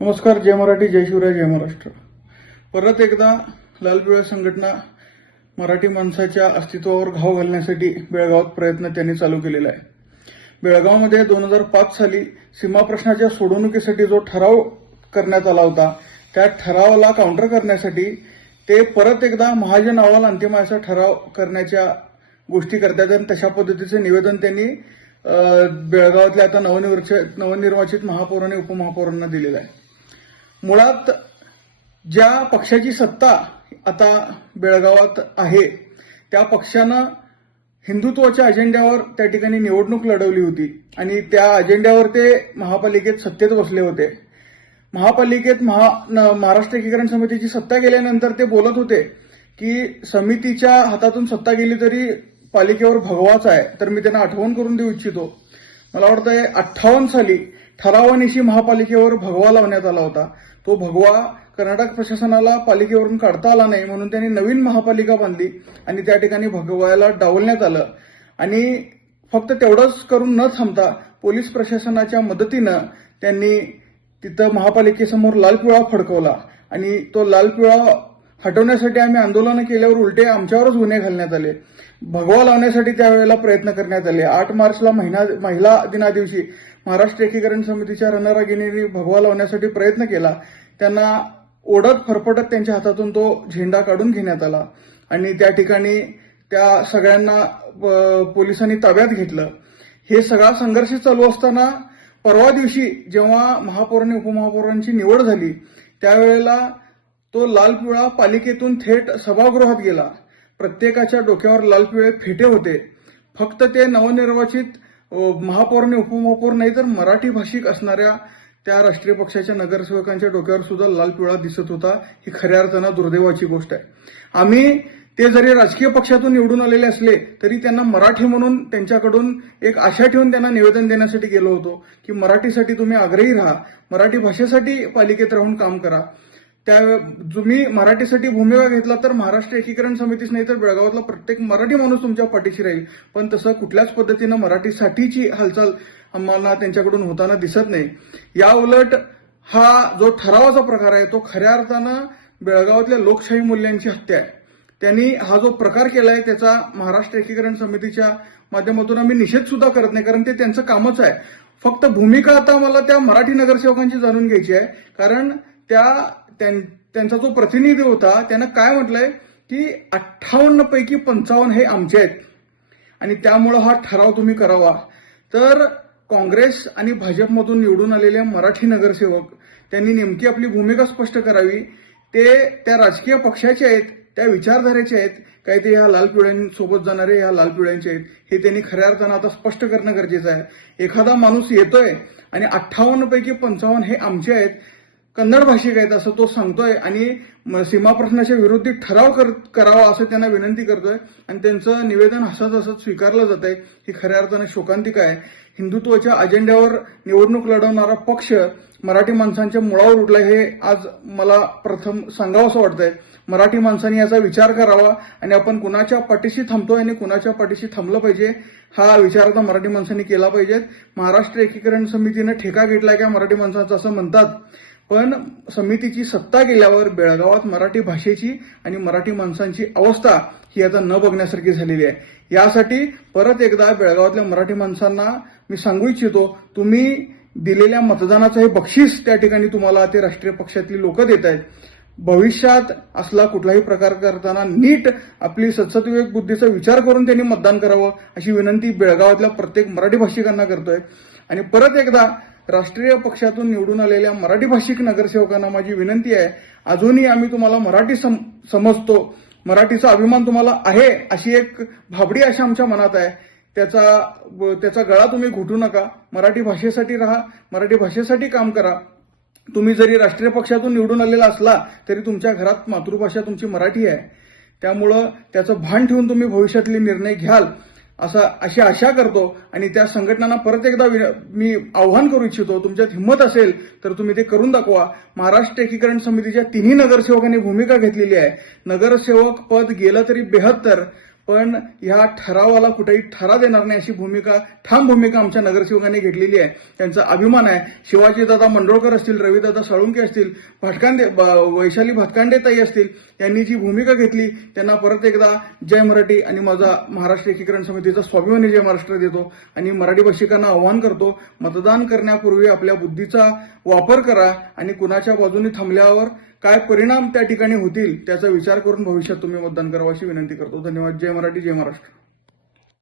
नमस्कार. जय मराठी, जय शिवराय, जय महाराष्ट्र. परत एकदा लाल पिवळ्या संघटना मराठी माणसाच्या अस्तित्वावर घाव घालण्यासाठी बेळगावात प्रयत्न त्यांनी चालू केलेला आहे. बेळगावमध्ये 2005 साली सीमा प्रश्नाच्या सोडवणुकीसाठी जो ठराव करण्यात आला होता, त्या ठरावाला काउंटर करण्यासाठी ते परत एकदा महाजन अहवाल अंतिम असा ठराव करण्याच्या गोष्टी करतात आणि तशा पद्धतीचे निवेदन त्यांनी बेळगावातल्या आता नवनिर्वाचित महापौर आणि उपमहापौरांना दिलेलं आहे. मुळात ज्या पक्षाची सत्ता आता बेळगावात आहे त्या पक्षानं हिंदुत्वाच्या अजेंड्यावर त्या ठिकाणी निवडणूक लढवली होती आणि त्या अजेंड्यावर ते महापालिकेत सत्तेत बसले होते. महापालिकेत महाराष्ट्र एकीकरण समितीची सत्ता गेल्यानंतर ते बोलत होते की समितीच्या हातातून सत्ता गेली तरी पालिकेवर भगवाच आहे. तर मी त्यांना आठवण करून देऊ इच्छितो, मला वाटतंय 58 साली ठरावानिशी महापालिकेवर भगवा लावण्यात आला होता. तो भगवा कर्नाटक प्रशासनाला पालिकेवरून काढता आला नाही म्हणून त्यांनी नवीन महापालिका बांधली आणि त्या ठिकाणी भगव्याला डावलण्यात आलं. आणि फक्त तेवढंच करून न थांबता पोलीस प्रशासनाच्या मदतीनं त्यांनी तिथं महापालिकेसमोर लाल पिवळा फडकवला आणि तो लाल पिवळा हटवण्यासाठी आम्ही आंदोलनं केल्यावर उलटे आमच्यावरच गुन्हे घालण्यात आले. भगवा लावण्यासाठी त्यावेळेला प्रयत्न करण्यात आले. 8 मार्चला महिला दिनादिवशी महाराष्ट्र एकीकरण समितीच्या रणरागिणींनी भगवा लावण्यासाठी प्रयत्न केला. त्यांना ओढत फरफटत त्यांच्या हातातून तो झेंडा काढून घेण्यात आला आणि त्या ठिकाणी त्या सगळ्यांना पोलिसांनी ताब्यात घेतलं. हे सगळा संघर्ष चालू असताना परवा दिवशी जेव्हा महापौर आणि उपमहापौरांची निवड झाली त्यावेळेला तो लाल पिवळा पालिकेतून थेट सभागृहात गेला. प्रत्येकाच्या डोक्यावर लाल पिवळे फेटे होते. फक्त ते नवनिर्वाचित महापौर आणि उपमहापौर नाही तर मराठी भाषिक असणाऱ्या त्या राष्ट्रीय पक्षाच्या नगरसेवकांच्या डोक्यावर सुद्धा लाल पिवळा दिसत होता. ही खऱ्या अर्थानं दुर्दैवाची गोष्ट आहे. आम्ही ते जरी राजकीय पक्षातून निवडून आलेले असले तरी त्यांना मराठी म्हणून त्यांच्याकडून एक आशा ठेवून त्यांना निवेदन देण्यासाठी गेलो होतो की मराठीसाठी तुम्ही आग्रही राहा, मराठी भाषेसाठी पालिकेत राहून काम करा. त्या तुम्ही मराठीसाठी भूमिका घेतला तर महाराष्ट्र एकीकरण समितीच नाही तर बेळगावातला प्रत्येक मराठी माणूस तुमच्या पाठीशी राहील. पण तसं कुठल्याच पद्धतीनं मराठीसाठीची हालचाल आम्हाला त्यांच्याकडून होताना दिसत नाही. या उलट हा जो ठरावाचा प्रकार आहे तो खऱ्या अर्थानं बेळगावातल्या लोकशाही मूल्यांची हत्या आहे. त्यांनी हा जो प्रकार केलाय त्याचा महाराष्ट्र एकीकरण समितीच्या माध्यमातून आम्ही निषेध सुद्धा करत नाही, कारण ते त्यांचं कामच आहे. फक्त भूमिका आता मला त्या मराठी नगरसेवकांची जाणून घ्यायची आहे, कारण त्यांचा जो प्रतिनिधी होता त्यानं काय म्हटलंय की 58 पैकी 55 हे आमचे आहेत आणि त्यामुळं हा ठराव तुम्ही करावा. तर काँग्रेस आणि भाजपमधून निवडून आलेले मराठी नगरसेवक त्यांनी नेमकी आपली भूमिका स्पष्ट करावी. ते त्या राजकीय पक्षाचे आहेत, त्या विचारधारेचे आहेत, काय ते ह्या लाल पिवळ्यांसोबत जाणारे ह्या लाल पिवळ्यांचे आहेत हे त्यांनी खऱ्या अर्थानं आता स्पष्ट करणं गरजेचं आहे. एखादा माणूस येतोय आणि 58 पैकी 55 हे आमचे आहेत, कन्नड भाषिक आहेत असं तो सांगतोय आणि सीमा प्रश्नाच्या विरोधी ठराव करावा असं त्यांना विनंती करतोय आणि त्यांचं निवेदन हसत हसत स्वीकारलं जात आहे. ही खऱ्या अर्थानं शोकांतिक आहे. हिंदुत्वाच्या अजेंड्यावर निवडणूक लढवणारा पक्ष मराठी माणसांच्या मुळावर उठलाय हे आज मला प्रथम सांगावं असं वाटतंय. मराठी माणसांनी याचा विचार करावा आणि आपण कुणाच्या पाठीशी थांबतोय आणि कुणाच्या पाठीशी थांबलं पाहिजे हा विचार आता मराठी माणसांनी केला पाहिजे. महाराष्ट्र एकीकरण समितीनं ठेका घेतलाय का मराठी माणसांचा असं म्हणतात, पण समितीची सत्ता गेल्यावर बेळगावात मराठी भाषेची आणि मराठी माणसांची अवस्था ही आता न बघण्यासारखी झालेली आहे. यासाठी परत एकदा बेळगावातल्या मराठी माणसांना मी सांगू इच्छितो, तुम्ही दिलेल्या मतदानाचं हे बक्षीस त्या ठिकाणी तुम्हाला ते राष्ट्रीय पक्षातली लोक देत आहेत. भविष्यात असला कुठलाही प्रकार करताना नीट आपली सद्सद्विवेक बुद्धीचा विचार करून त्यांनी मतदान करावं अशी विनंती बेळगावातल्या प्रत्येक मराठी भाषिकांना करतोय. आणि परत एकदा राष्ट्रीय पक्षातून निवडून आलेल्या मराठी भाषिक नगरसेवकांना माझी विनंती आहे, अजूनही आम्ही तुम्हाला मराठी समजतो, मराठीचा अभिमान तुम्हाला आहे अशी एक भाबडी अशा आमच्या मनात आहे. त्याचा गळा तुम्ही घुटू नका. मराठी भाषेसाठी राहा, मराठी भाषेसाठी काम करा. तुम्ही जरी राष्ट्रीय पक्षातून निवडून आलेला असला तरी तुमच्या घरात मातृभाषा तुमची मराठी आहे. त्यामुळं त्याचं भान ठेवून तुम्ही भविष्यातले निर्णय घ्याल अशी आशा करतो. आणि त्या संघटनांना परत एकदा मी आव्हान करू इच्छितो, तुमच्यात हिंमत असेल तर तुम्ही ते करून दाखवा. महाराष्ट्र एकीकरण समितीच्या 3 नगरसेवकांनी भूमिका घेतलेली आहे. नगरसेवक पद गेलं तरी 72, पण ह्या ठरावाला कुठेही ठरा देणार नाही अशी ठाम भूमिका आमच्या नगरसेवकांनी घेतलेली आहे. त्यांचा अभिमान आहे. शिवाजीदादा मंडोळकर असतील, रविदादा साळुंके असतील, वैशाली भटकांडेताई असतील, यांनी जी भूमिका घेतली त्यांना परत एकदा जय मराठी आणि माझा महाराष्ट्र एकीकरण समितीचा स्वाभिमानी जय महाराष्ट्र देतो आणि मराठी भाषिकांना आवाहन करतो, मतदान करण्यापूर्वी आपल्या बुद्धीचा वापर करा आणि कुणाच्या बाजूने थांबल्यावर काय परिणाम त्या ठिकाणी होतील त्याचा विचार करून भविष्यात तुम्ही मतदान करावं अशी विनंती करतो. धन्यवाद. जय मराठी, जय महाराष्ट्र.